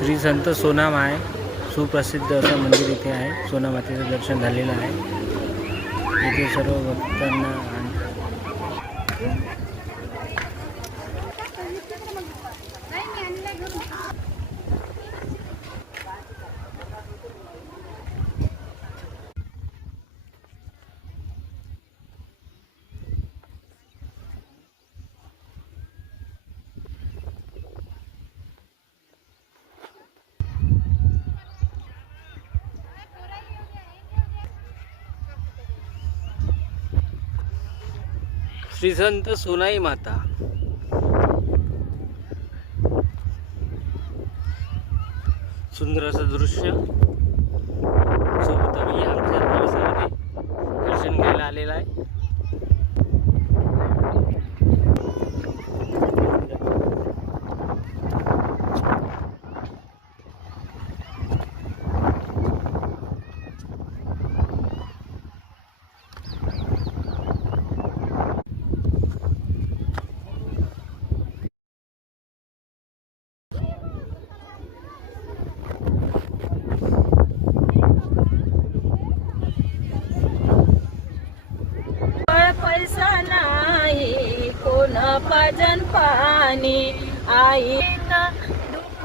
श्री संत सोनामाय सुप्रसिद्ध असं मंदिर इथे आहे. सोनामातेचं दर्शन झालेलं आहे. इथे सर्व भक्तांना श्री संत सोनाई माता. सुंदर असं दृश्य. सोबत आम्ही आमच्या प्रवासामध्ये दर्शन घ्यायला आलेला आहे. पैसा नाही कोण पाजन पाणी आई दुःख